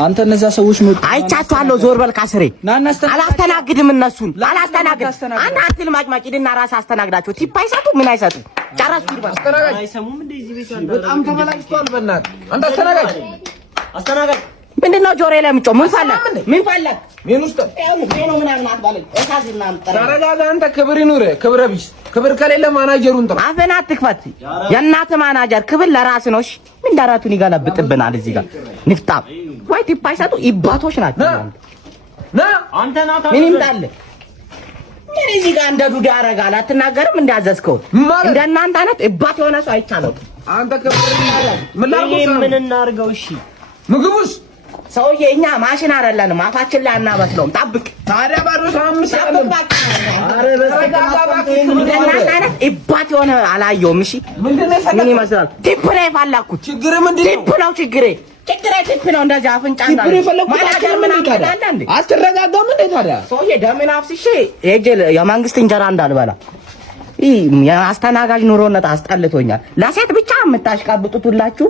አንተ እነዛ ሰዎች መጡ አይቻችኋለሁ። ዞር በል ካስሬ አላስተናግድም። እነሱን አላስተናግድም። አንተ አትል ማጭማጭ ድና ራስ አስተናግዳቸው። ቲፕ አይሰጡ ምን አይሰጡ ጨረስኩ። ይባል አስተናጋጅ አይሰሙም። እንደዚህ ቤት ያለው በጣም ተበላሽቷል። በእናትህ አንተ አስተናጋጅ ምንድነው ጆሮ ላይ የምጮህ? ምን ፈለክ? ምን ውስጥ ነው ምናምን አትባለኝ። እሳዝና ተረጋጋ። አንተ ክብር ይኑር። ክብረ ቢስ ክብር ከሌለ ማናጀሩን ጥራ። አፈና አትክፈት። የእናትህ ማናጀር ክብር ለራስ ነው። እሺ ምን ዳራቱን ይገለብጥብናል እዚህ ጋር ንፍጣም ወይ ቲፕ አይሰጡ ይባቶች ናቸው። አንተ ናታ ምን ይምጣል? ምን እዚህ ጋር እንደ ዱዳ ያረጋል። አትናገርም? እንዳዘዝከው እንደናንተ አይነት እባት የሆነ ሰው አይቻለው። አንተ ክብር ምን እናርገው? እሺ ምግቡስ ሰውዬ እኛ ማሽን አይደለንም። አፋችን ላይ አናበስለውም። ጠብቅ ታዲያ ባዶ ሳምንት አረ በስተቀር እባት የሆነ አላየውም። እሺ ምን ይመስላል? ቲፕ ነው የፈለኩት። ችግር ምንድን ነው? ቲፕ ነው ችግሬ ነው። እንደዚህ አፍንጫ እንዳለ ማናጀር ምን አቀዳለ እንዴ? አትረጋጋም እንዴ ታዲያ? ሰውዬ ደምን አፍስሼ የመንግስት እንጀራ እንዳልበላ የአስተናጋጅ ኑሮነት አስጠልቶኛል። ለሴት ብቻ የምታሽቃብጡት ሁላችሁ